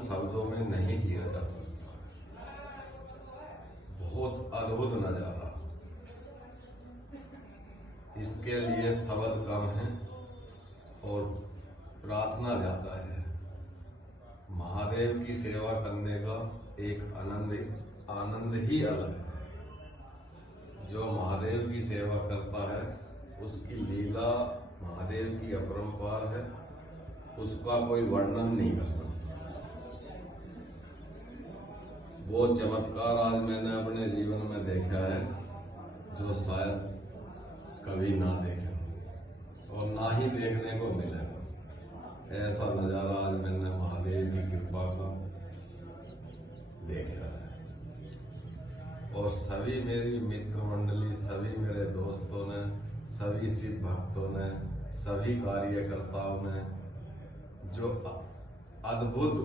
शब्दों में नहीं किया जा सकता। बहुत अद्भुत नजारा। इसके लिए शब्द कम है और प्रार्थना ज्यादा है। महादेव की सेवा करने का एक आनंद ही अलग है। जो महादेव की सेवा करता है उसकी लीला महादेव की अपरंपार है, उसका कोई वर्णन नहीं कर सकता। वो चमत्कार आज मैंने अपने जीवन में देखा है जो शायद कभी ना देखा और ना ही देखने को मिलेगा। ऐसा नजारा आज मैंने महादेव की कृपा का देखा है। और सभी मेरी मित्र मंडली, सभी मेरे दोस्तों ने, सभी शिव भक्तों ने, सभी कार्यकर्ताओं ने जो अद्भुत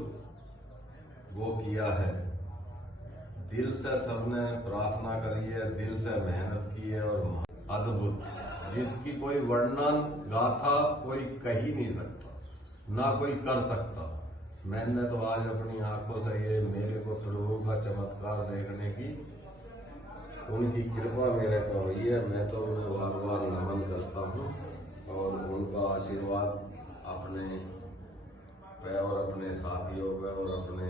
वो किया है, दिल से सबने प्रार्थना करी है, दिल से मेहनत की है और अद्भुत, जिसकी कोई वर्णन गाथा कोई कह ही नहीं सकता, ना कोई कर सकता। मैंने तो आज अपनी आंखों से ये मेरे को प्रभु का चमत्कार देखने की उनकी कृपा मेरे पर हुई है। मैं तो उन्हें बार बार नमन करता हूँ और उनका आशीर्वाद अपने पे और अपने साथियों पे और अपने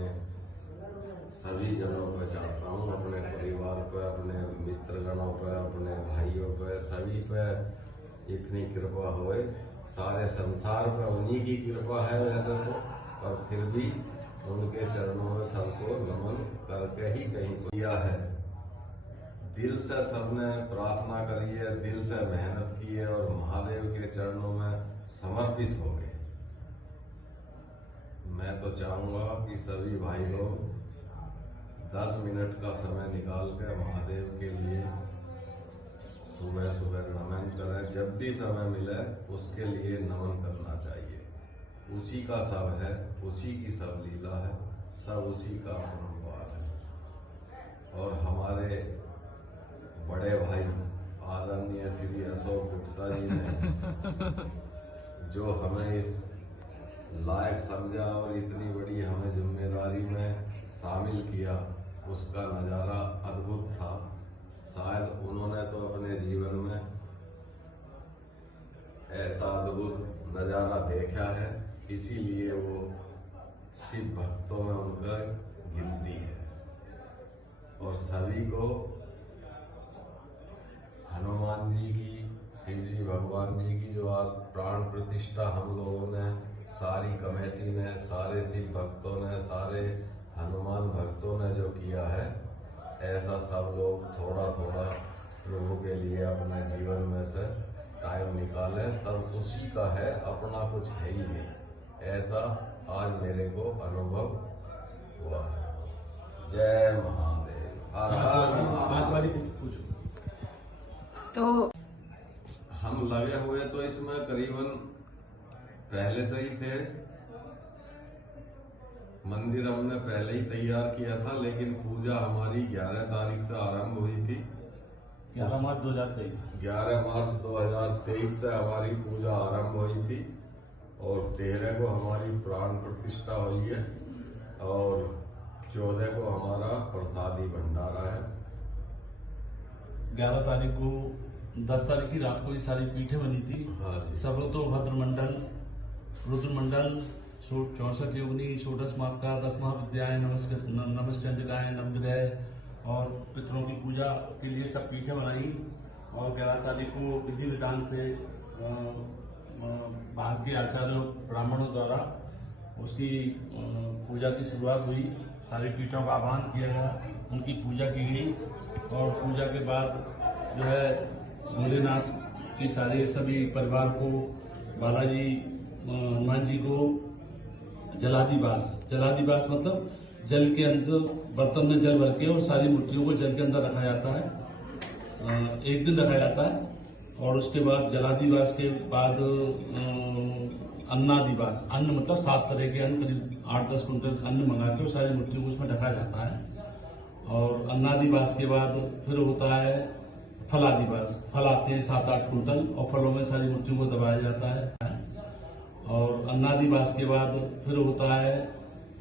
सभी जनों पे चाहता हूँ, अपने परिवार पे, अपने मित्रगणों पे, अपने भाइयों पे, सभी पे इतनी कृपा होए। सारे संसार पे उन्हीं की कृपा है वैसे तो, पर फिर भी उनके चरणों में सबको नमन करके ही कहीं किया है। दिल से सबने प्रार्थना करी है, दिल से मेहनत की है और महादेव के चरणों में समर्पित हो गए। मैं तो चाहूंगा कि सभी भाई लोग 10 मिनट का समय निकाल कर महादेव के लिए सुबह सुबह नमन करें। जब भी समय मिले उसके लिए नमन करना चाहिए। उसी का सब है, उसी की सब लीला है, सब उसी का अपरंपार है। और हमारे बड़े भाई आदरणीय श्री अशोक गुप्ता जी ने जो हमें इस लायक समझा और इतनी बड़ी हमें जिम्मेदारी में शामिल किया, उसका नजारा अद्भुत था। शायद उन्होंने तो अपने जीवन में ऐसा अद्भुत नजारा देखा है, इसीलिए वो शिव भक्तों में उनका गिनती है। और सभी को हनुमान जी की, शिव जी भगवान जी की जो आज प्राण प्रतिष्ठा हम लोगों ने, सारी कमेटी ने, सारे शिव भक्तों ने, सारे हनुमान भक्तों ने जो किया है, ऐसा सब लोग थोड़ा थोड़ा प्रभु के लिए अपने जीवन में से टाइम निकाले। सब उसी का है, अपना कुछ है ही नहीं। ऐसा आज मेरे को अनुभव हुआ है। जय महादेव। हर हर महादेव। तो हम लगे हुए तो इसमें करीबन पहले से ही थे। मंदिर हमने पहले ही तैयार किया था, लेकिन पूजा हमारी 11 तारीख से आरंभ हुई थी। 11 मार्च 2023। 11 मार्च 2023 से हमारी पूजा आरंभ हुई थी और 13 को हमारी प्राण प्रतिष्ठा हुई है और 14 को हमारा प्रसादी भंडारा है। 11 तारीख को 10 तारीख की रात को ये सारी पीठें बनी थी। हाँ जी। सर्वतो भद्रमंडल, रुद्रमंडल, 64 योगिनी, षोडश मात्रा, 10 महाविद्याएं, नमस्चंडिकाएं, नवग्रह और पितरों की पूजा के लिए सब पीठें बनाई। और 11 तारीख को विधि विधान से बाहर के आचार्यों ब्राह्मणों द्वारा उसकी पूजा की शुरुआत हुई। सारी पीठों का आह्वान किया गया, उनकी पूजा की गई और पूजा के बाद जो है भोलेनाथ की सारे सभी परिवार को, बालाजी हनुमान जी को जलादिवास मतलब जल के अंदर बर्तन में जल भर के और सारी मूर्तियों को जल के अंदर रखा जाता है। एक दिन रखा जाता है और उसके बाद जलादिवास के बाद अन्नादिवास, अन्न मतलब 7 तरह के अन्न, करीब 8-10 कुंटल अन्न मंगा के सारी मूर्तियों को उसमें ढका जाता है। और अन्नादिवास के बाद फिर होता है फलादिवास। फल आते हैं 7-8 कुंटल और फलों में सारी मूर्तियों को दबाया जाता है। और अन्नादिवास के बाद फिर होता है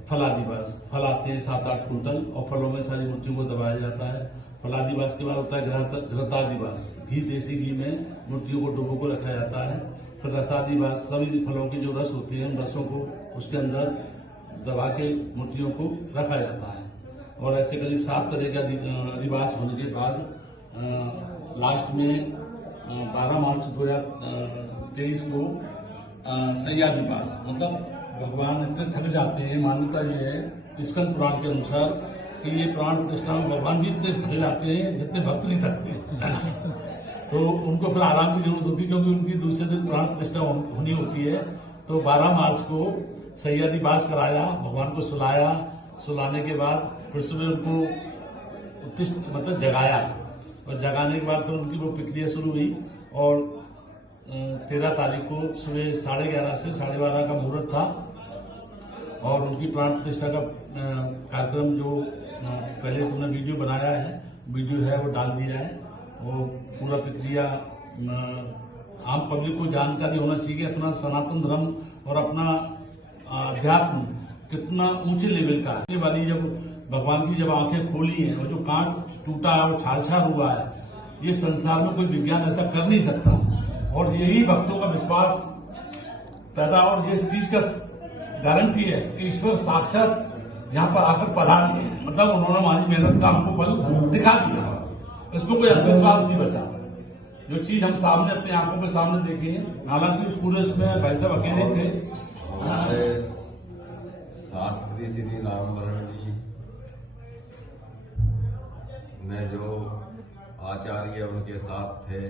फलादिवास, फल आते हैं 7-8 कुंटल और फलों में सारी मूर्तियों को दबाया जाता है। फलादिवास के बाद होता है घृतादिवास, घी देसी घी में मूर्तियों को डुबो को रखा जाता है। फिर रसादिवास, सभी फलों के जो रस होते हैं उन रसों को उसके अंदर दबा के मूर्तियों को रखा जाता है। और ऐसे करीब 7 तरह का अधिवास होने के बाद लास्ट में 12 मार्च 2023 को सैयादिवास, मतलब भगवान इतने थक जाते हैं, मान्यता ये है स्कंद पुराण के अनुसार कि ये प्राण प्रतिष्ठा में भगवान भी इतने थक जाते हैं जितने भक्त नहीं थकते तो उनको फिर आराम की जरूरत होती है, क्योंकि उनकी दूसरे दिन प्राण प्रतिष्ठा होनी होती है। तो 12 मार्च को सैयादिवास कराया, भगवान को सुलाने के बाद फिर सुबह उनको मतलब जगाया, और जगाने के बाद फिर उनकी वो प्रक्रिया शुरू हुई। और 13 तारीख को सुबह 11:30 से 12:30 का मुहूर्त था, और उनकी प्राण प्रतिष्ठा का कार्यक्रम जो पहले तुमने वीडियो बनाया है, वीडियो है वो डाल दिया है। वो पूरा प्रक्रिया आम पब्लिक को जानकारी होना चाहिए कि अपना सनातन धर्म और अपना अध्यात्म कितना ऊंचे लेवल का है। वाली जब भगवान की जब आंखें खोली हैं और जो कांच टूटा है और छाल हुआ है, ये संसार में कोई विज्ञान ऐसा कर नहीं सकता। और यही भक्तों का विश्वास पैदा, और ये इस चीज का गारंटी है कि ईश्वर साक्षात यहाँ पर आकर पधार लिए, मतलब उन्होंने हमारी मेहनत का हमको फल दिखा दिया। इसमें कोई अंधविश्वास नहीं बचा। जो चीज हम सामने अपनी आंखों के सामने देखे, हालांकि उस पूरे उसमें भाई साहब अकेले थे। हमारे शास्त्री श्री रामवरण जी ने जो आचार्य उनके साथ थे,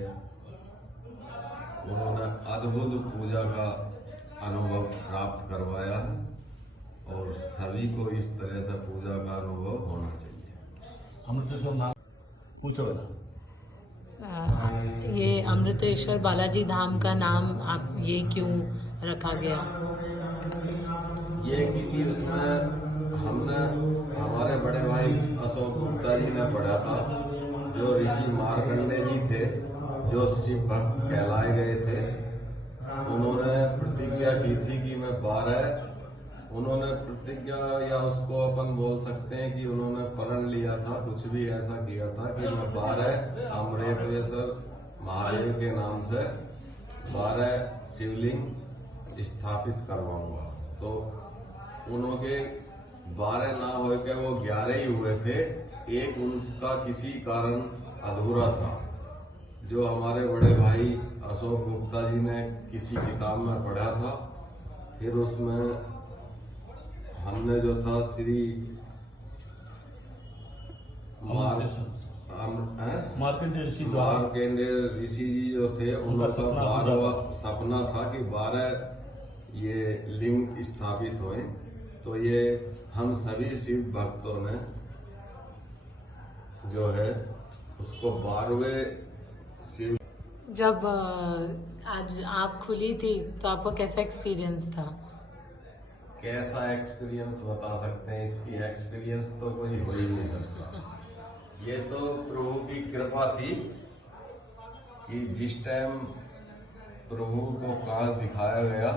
उन्होंने अद्भुत पूजा का अनुभव प्राप्त करवाया, और सभी को इस तरह से पूजा का अनुभव होना चाहिए। अमृतेश्वर नाम पूछो ना। ये अमृतेश्वर बालाजी धाम का नाम आप ये क्यों रखा गया? ये किसी उसमें हमने हमारे बड़े भाई अशोक गुप्ता जी ने पढ़ा था, जो ऋषि मार्कंडेय जी थे, जो शिव भक्त कहलाए गए थे। उन्होंने प्रतिज्ञा की थी कि मैं 12, उन्होंने प्रतिज्ञा या उसको अपन बोल सकते हैं कि उन्होंने प्रण लिया था, कुछ भी ऐसा किया था कि मैं 12 अमृतेश्वर महादेव के नाम से 12 शिवलिंग स्थापित करवाऊंगा। तो उनके 12 ना हो के वो 11 ही हुए थे। एक उनका किसी कारण अधूरा था, जो हमारे बड़े भाई अशोक गुप्ता जी ने किसी किताब में पढ़ा था। फिर उसमें हमने जो था श्री मार्कंडेय ऋषि जी जो थे, उनका 12वां सपना था कि 12 ये लिंग स्थापित हुए। तो ये हम सभी शिव भक्तों ने जो है उसको 12वें शिव। जब आज आँख खुली थी तो आपको कैसा एक्सपीरियंस था? कैसा एक्सपीरियंस बता सकते हैं, इसकी एक्सपीरियंस तो कोई हो ही नहीं सकता। ये तो प्रभु की कृपा थी कि जिस टाइम प्रभु को कांच दिखाया गया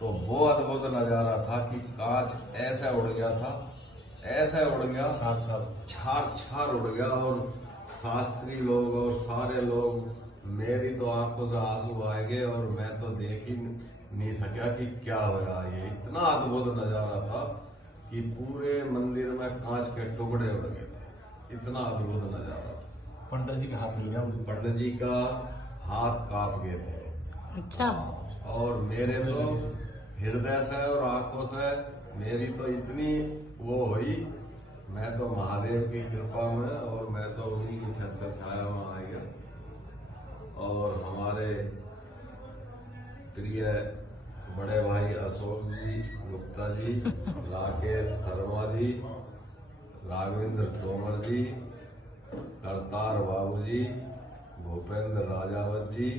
तो वो अद्भुत नजारा था कि कांच ऐसा उड़ गया था, ऐसा उड़ गया, छार उड़ गया। और शास्त्री लोग और सारे लोग, मेरी तो आंखों से आंसू आए गए, और मैं तो देख ही नहीं सका कि क्या होया। ये इतना अद्भुत नजारा था कि पूरे मंदिर में कांच के टुकड़े उड़ गए थे, इतना अद्भुत नजारा था। पंडित जी का हाथ मिल गया, पंडित जी का हाथ कांप गए थे। अच्छा। और मेरे तो हृदय से और आंखों से मेरी तो इतनी वो हुई, मैं तो महादेव की कृपा में, और मैं तो उन्हीं की छत्र छाया में आ गया। और हमारे प्रिय बड़े भाई अशोक जी गुप्ता जी, राकेश शर्मा जी, राघवेंद्र तोमर जी, करतार बाबू जी, भूपेंद्र राजावत जी,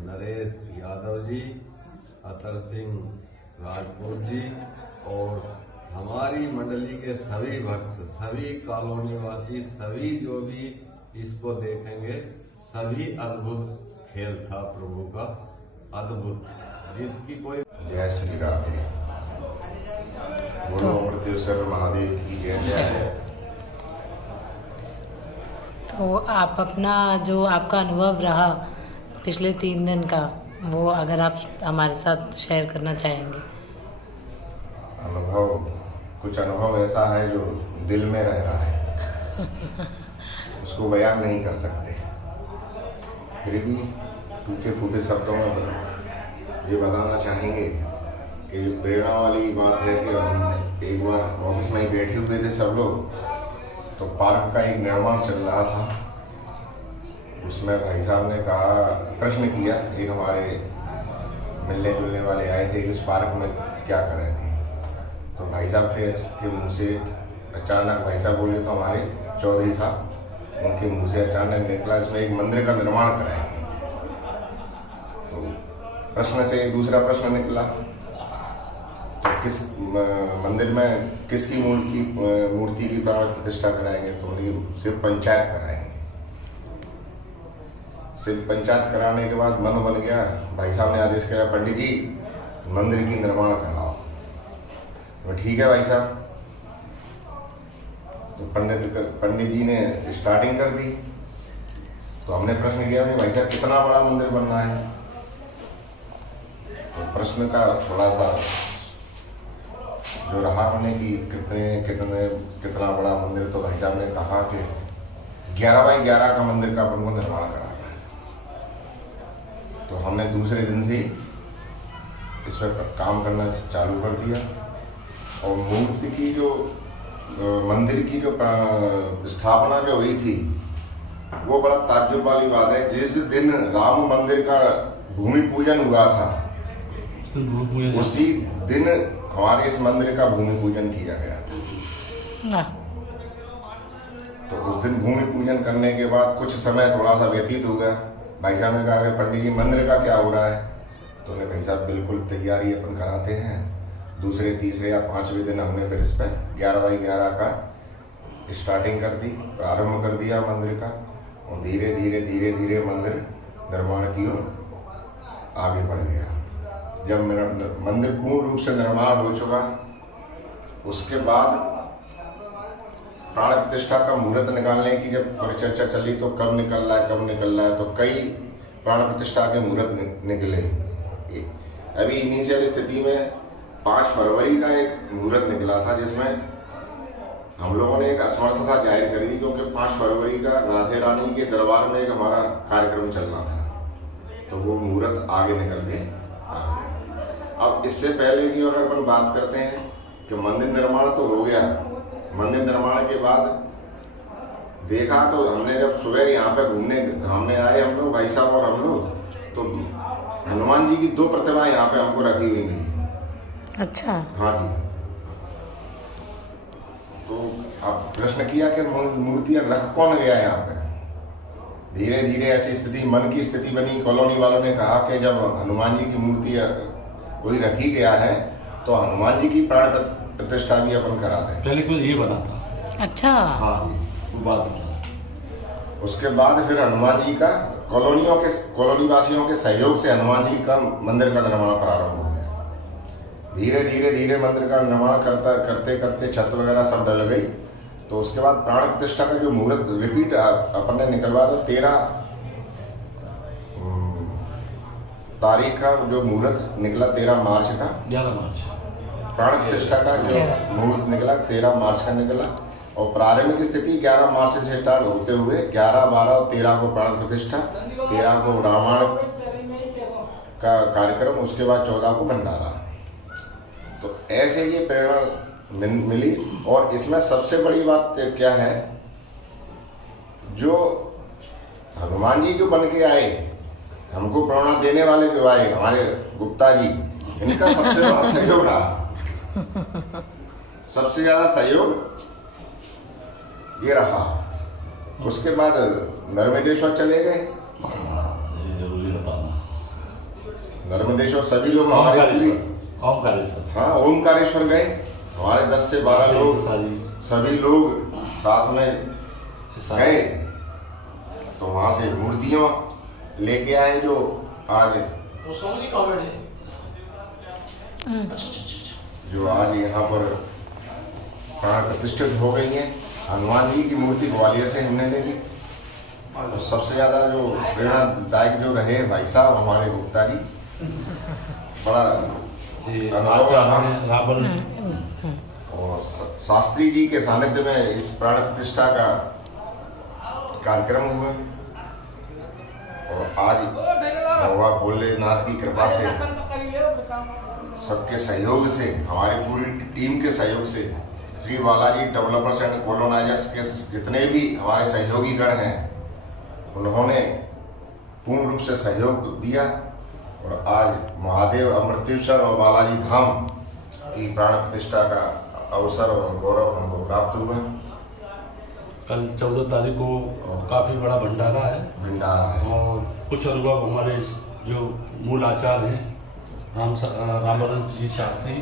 नरेश यादव जी, अतर सिंह राजपूत जी, और हमारी मंडली के सभी भक्त, सभी कॉलोनी वासी, सभी जो भी इसको देखेंगे, सभी अद्भुत खेल था प्रभु का, अद्भुत, जिसकी कोई। जय श्री राधे। बोलो अमृतेश्वर महादेव की जय। तो आप अपना जो आपका अनुभव रहा पिछले 3 दिन का, वो अगर आप हमारे साथ शेयर करना चाहेंगे। कुछ अनुभव ऐसा है जो दिल में रह रहा है, उसको बयान नहीं कर सकते, फिर भी टूटे फूटे शब्दों में ये बताना चाहेंगे कि जो प्रेरणा वाली बात है कि हम एक बार ऑफिस में ही बैठे हुए थे सब लोग, तो पार्क का एक निर्माण चल रहा था। उसमें भाई साहब ने कहा, प्रश्न किया, एक हमारे मिलने जुलने वाले आए थे कि इस पार्क में क्या करेंगे। तो भाई साहब के मुंह से अचानक भाई साहब बोले, तो हमारे चौधरी साहब, उनके मुंह से अचानक निकला, इसमें एक मंदिर का निर्माण कराएंगे। तो प्रश्न से एक दूसरा प्रश्न निकला, तो किस मंदिर में किसकी मूर्ति की प्राण प्रतिष्ठा कराएंगे। तो उन्हें सिर्फ पंचायत कराएंगे। सिर्फ पंचायत कराने के बाद मन बन गया, भाई साहब ने आदेश किया, पंडित जी मंदिर की निर्माण कराओ। तो ठीक है भाई साहब। तो पंडित जी ने स्टार्टिंग कर दी। तो हमने प्रश्न किया, भाई साहब कितना बड़ा मंदिर बनना है। तो प्रश्न का थोड़ा सा जो रहा हमने कि कितना बड़ा मंदिर। तो भाई साहब ने कहा कि 11 बाई 11 का मंदिर का अपन को निर्माण कराना है। तो हमने दूसरे दिन से ही इस पर काम करना चालू कर दिया। और मूर्ति की जो मंदिर की जो स्थापना जो हुई थी, वो बड़ा ताज्जुब वाली बात है। जिस दिन राम मंदिर का भूमि पूजन हुआ था, उसी दिन हमारे इस मंदिर का भूमि पूजन किया गया था। तो उस दिन भूमि पूजन करने के बाद कुछ समय थोड़ा सा व्यतीत हो गया। भाई साहब ने कहा कि पंडित जी मंदिर का क्या हो रहा है। तो उन्हें भाई साहब बिल्कुल तैयारी अपन कराते हैं। दूसरे तीसरे या 5वें दिन हमने फिर इस पर 11 बाई 11 का स्टार्टिंग कर दी, प्रारंभ कर दिया मंदिर का। और धीरे धीरे मंदिर निर्माण की ओर आगे बढ़ गया। जब मंदिर पूर्ण रूप से निर्माण हो चुका, उसके बाद प्राण प्रतिष्ठा का मुहूर्त निकालने की जब परिचर्चा चली, तो कब निकल रहा है, तो कई प्राण प्रतिष्ठा के मुहूर्त निकले। अभी इनिशियल स्थिति में 5 फरवरी का एक मुहूर्त निकला था, जिसमें हम लोगों ने एक असमर्थता जाहिर करी थी, क्योंकि 5 फरवरी का राधे रानी के दरबार में एक हमारा कार्यक्रम चलना था। तो वो मुहूर्त आगे निकल के आ गया। अब इससे पहले की अगर अपन बात करते हैं कि मंदिर निर्माण तो हो गया। मंदिर निर्माण के बाद देखा, तो हमने जब सुबह यहाँ पे घूमने आए हम लोग, भाई साहब और हम लोग, तो हनुमान जी की 2 प्रतिमा यहाँ पे हमको रखी हुई मिली। अच्छा। हाँ जी। तो अब प्रश्न किया कि मूर्तियां रख कौन गया यहाँ पे। धीरे धीरे ऐसी स्थिति, मन की स्थिति बनी। कॉलोनी वालों ने कहा कि जब हनुमान जी की मूर्ति कोई रखी गया है, तो हनुमान जी की प्राण प्रतिष्ठा भी अपन करा दें। पहले कुछ ये बना था। अच्छा। हाँ वो बात बता। उसके बाद फिर हनुमान जी का कॉलोनी वासियों के सहयोग से हनुमान जी का मंदिर का निर्माण प्रारंभ हो गया। धीरे धीरे मंदिर का निर्माण करते छत वगैरह सब डल गई। तो उसके बाद प्राण प्रतिष्ठा का जो मुहूर्त रिपीट अपन ने निकलवाया था, 13 तारीख का जो मुहूर्त निकला, 13 मार्च का, 11 मार्च प्राण प्रतिष्ठा का जो मुहूर्त निकला 13 मार्च का निकला। और प्रारंभिक स्थिति 11 मार्च से स्टार्ट होते हुए 11, 12 और 13 को प्राण प्रतिष्ठा, 13 को रामायण का कार्यक्रम, उसके बाद 14 को भंडारा। तो ऐसे ये प्रेरणा मिली। और इसमें सबसे बड़ी बात क्या है, जो हनुमान जी जो बन के आए, हमको प्रेरणा देने वाले जो आए, हमारे गुप्ता जी, इनका सबसे बड़ा सहयोग रहा। सबसे ज्यादा सहयोग ये रहा। उसके बाद नर्मदेश्वर चले गए। जरूरी बताना, नर्मदेश्वर सभी लोग हमारे ओमकारेश्वर, हाँ ओमकारेश्वर गए। हमारे 10 से 12 लोग, सभी लोग साथ में गए। तो वहां से मूर्तियां लेके आए, जो आज जो आज यहाँ पर प्राण प्रतिष्ठित हो गई हैं। हनुमान जी की मूर्ति ग्वालियर से हमने ले ली। और सबसे ज्यादा जो प्रेरणादायक जो रहे भाई साहब हमारे गुप्ता जी, बड़ा अनुभव रहा। और शास्त्री जी के सानिध्य में इस प्राण प्रतिष्ठा का कार्यक्रम हुआ और आज भगवान भोलेनाथ की कृपा से, सबके सहयोग से, हमारी पूरी टीम के सहयोग से, Shri Balaji developers and colonisers के जितने भी हमारे सहयोगी गण हैं उन्होंने पूर्ण रूप से सहयोग दिया और आज महादेव अमृतेश्वर और बालाजी धाम की प्राण प्रतिष्ठा का अवसर और गौरव हमको प्राप्त हुआ। कल 14 तारीख को काफी बड़ा भंडारा है और कुछ अनुभव हमारे जो मूल आचार्य हैं रामवरंश जी शास्त्री,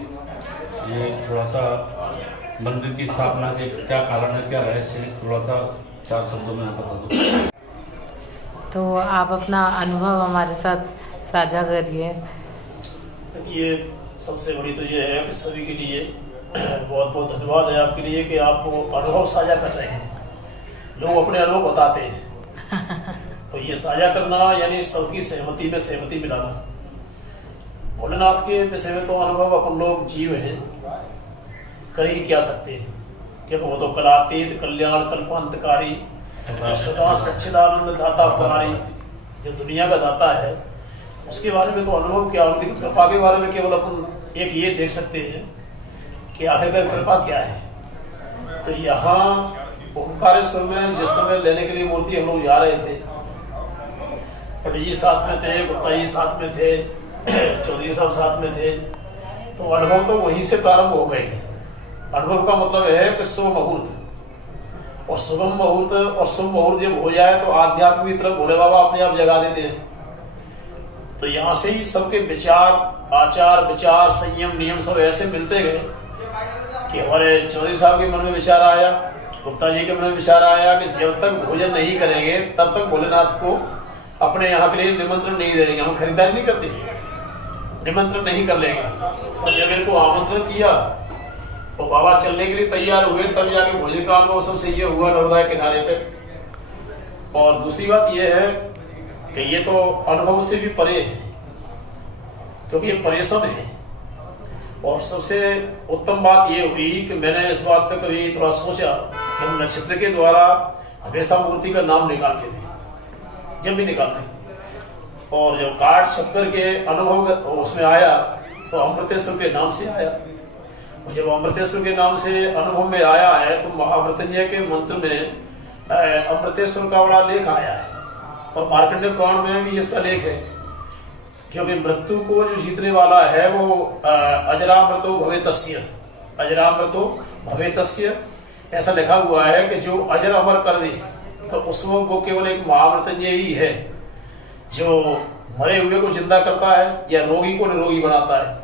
ये थोड़ा सा मंदिर की स्थापना के क्या कारण है, क्या रहस्य है, थोड़ा सा 4 शब्दों में आप बता दो। तो आप अपना अनुभव हमारे साथ साझा करिए। ये सबसे बड़ी तो ये है कि सभी के लिए बहुत बहुत धन्यवाद है आपके लिए कि आप अनुभव साझा कर रहे हैं। लोग अपने अनुभव बताते हैं तो ये साझा करना यानी सबकी सहमति में सहमति मिलाना। भोलेनाथ के विषय में तो अनुभव अपन लोग जीव हैं, कर ही क्या सकते हैं, क्योंकि वो तो कलातीत कल्याण कल्पांतकारी सदा सच्चिदानंद दाता पुरारी जो दुनिया का दाता है, उसके बारे में तो अनुभव क्या, उनकी तो कृपा के बारे में केवल अपन एक ये देख सकते हैं कि आखिरकार कृपा क्या है। तो यहाँ ओंकारेश्वर में जिस समय लेने के लिए मूर्ति हम लोग जा रहे थे, पंडित जी साथ में थे, गुप्ता जी साथ में थे, चौधरी साहब साथ में थे, तो अनुभव तो वहीं से प्रारंभ हो गए थे। अनुभव का मतलब है कि शुभ मुहूर्त और शुभम मुहूर्त और शुभ मुहूर्त जब हो जाए तो आध्यात्म की तरफ भोले बाबा अपने आप जगा देते हैं। तो यहाँ से ही सबके विचार आचार विचार संयम नियम सब ऐसे मिलते गए कि हमारे चौधरी साहब के मन में विचार आया, गुप्ता जी के मन में विचार आया कि जब तक भोजन नहीं करेंगे तब तक भोलेनाथ को अपने यहाँ के लिए निमंत्रण नहीं देंगे। हम खरीदारी नहीं करते, निमंत्रण नहीं कर लेंगे। और जब इनको आमंत्रण किया तो बाबा चलने के लिए तैयार हुए, तब जाके भोजन का अनुभव सबसे ये हुआ नर्मदा किनारे पे। और दूसरी बात ये है कि ये तो अनुभव से भी परे है, क्योंकि ये परिश्रम है। और सबसे उत्तम बात ये हुई कि मैंने इस बात पे कभी थोड़ा सोचा कि हम नक्षत्र के द्वारा हमेशा मूर्ति का नाम निकालते थे, जब भी निकालते। और जब कार्ड छपकर के अनुभव उसमें आया तो अमृतेश्वर के नाम से आया। और जब अमृतेश्वर के नाम से अनुभव में आया है तो महामृत्युंजय के मंत्र में अमृतेश्वर का बड़ा लेख आया है और मार्कंडेय पुराण में भी इसका लेख है, क्योंकि मृत्यु को जो जीतने वाला है वो अजरामृतो भवेतस्य, अजरामृतो भवेतस्य ऐसा लिखा हुआ है कि जो अजर अमर कर दे तो उसमें वो केवल एक महामृत्युंजय ही है जो मरे हुए को जिंदा करता है या रोगी को निरोगी बनाता है।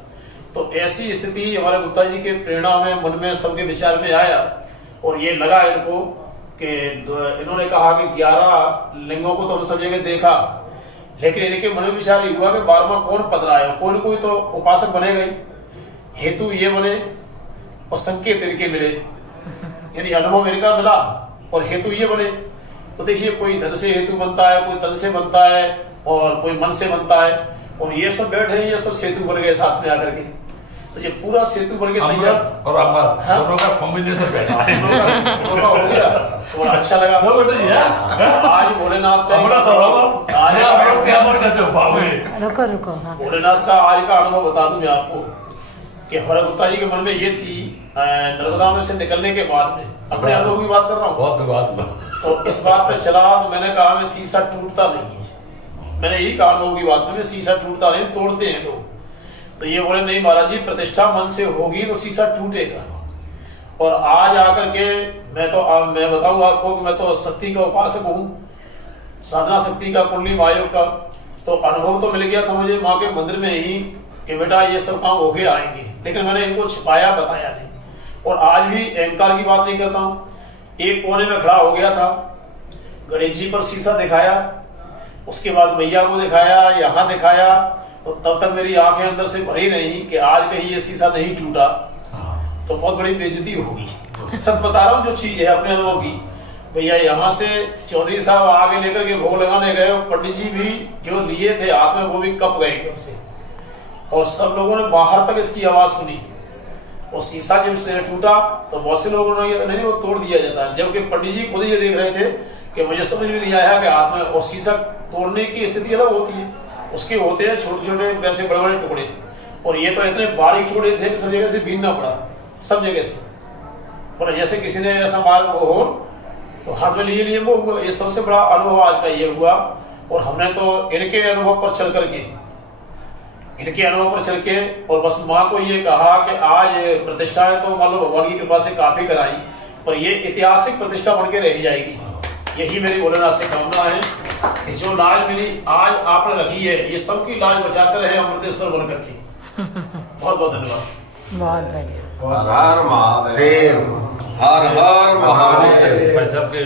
तो ऐसी स्थिति हमारे गुप्ता जी के प्रेरणा में मन में सबके विचार में आया और ये लगा इनको कि इन्होंने कहा कि 11 लिंगों को तो हम सब जगह देखा, लेकिन इनके मन में विचार ये हुआ कि 12वां कौन पधरा है। कोई न कोई तो उपासक बने गए, हेतु ये बने और संकेत इनके मिले, यानी अनुभव इनका मिला और हेतु ये बने। तो देखिए कोई धन से हेतु बनता है, कोई तन से बनता है और कोई मन से बनता है, और ये सब बैठे ये सब सेतु बन गए साथ में आकर के। तो ये पूरा सेतु बन के तैयार और अमर दोनों का कॉम्बिनेशन बैठा है, दोनों हो गया और अच्छा लगा। आज भोलेनाथ का रुको रुको, हाँ। भोलेनाथ का आज का अनुभव बता दूं मैं आपको कि हमारे गुप्ता जी के मन में ये थी नर्मदा में से निकलने के बाद में, अपने अनुभव की बात कर रहा हूँ, बहुत बात तो इस बात पे चला तो मैंने कहा मैं शीशा टूटता नहीं है, मैंने यही कहा लोगों की बात में शीशा टूटता नहीं, तोड़ते हैं लोग। तो ये बोले नहीं महाराज जी, प्रतिष्ठा मन से होगी तो शीशा टूटेगा। और आज आकर के मैं बताऊं आपको कि मैं तो शक्ति का उपासक हूँ, साधना शक्ति का कुंडली महायोग का। तो अनुभव तो मिल गया था मुझे माँ के मंदिर में ही कि बेटा ये सब काम होके आएंगे, लेकिन मैंने इनको छिपाया बताया नहीं। और आज भी अहंकार की बात नहीं करता हूँ। एक कोने में खड़ा हो गया था, गणेश जी पर शीशा दिखाया, उसके बाद मैया को दिखाया, यहाँ दिखाया, तो तब तक मेरी आंखें अंदर से भरी नहीं कि आज कहीं ये शीशा नहीं टूटा। तो बहुत बड़ी बेइज्जती होगी। सच बता रहा हूँ जो चीज है अपने अनुभव की। भैया यहाँ से चौधरी साहब आगे लेकर के भोग लगाने गए, पंडित जी भी जो लिए थे हाथ में वो भी कप गए एकदम से, और सब लोगों ने बाहर तक इसकी आवाज सुनी। और शीशा जब से टूटा तो बहुत से लोगों ने नहीं वो तोड़ दिया जाता, जबकि पंडित जी खुद ये देख रहे थे कि मुझे समझ में नहीं आया कि हाथ में, और शीशा तोड़ने की स्थिति अलग होती है, उसके होते हैं छोटे छोटे वैसे बड़े बड़े टुकड़े, और ये तो इतने बारीक टुकड़े थे कि सब जगह से बीनना पड़ा, सब जगह से। और जैसे किसी ने ऐसा मार हो तो हाथ में लिए वो, ये सबसे बड़ा अनुभव आज का ये हुआ। और हमने तो इनके अनुभव पर चल करके, इनके अनुभव पर चल के, और बस माँ को ये कहा कि आज प्रतिष्ठा है तो मान लो भगवान की कृपा से काफी कराई, पर ये ऐतिहासिक प्रतिष्ठा बन के रह जाएगी। यही मेरी भोलेनाथ से कामना है कि जो लाज मिली आज आपने रखी है, ये सबकी लाज बचाते रहे अमृतेश्वर बन करके। बहुत बहुत धन्यवाद। बहुत बढ़िया। हर हर महादेव, हर हर महादेव। भाई साहब के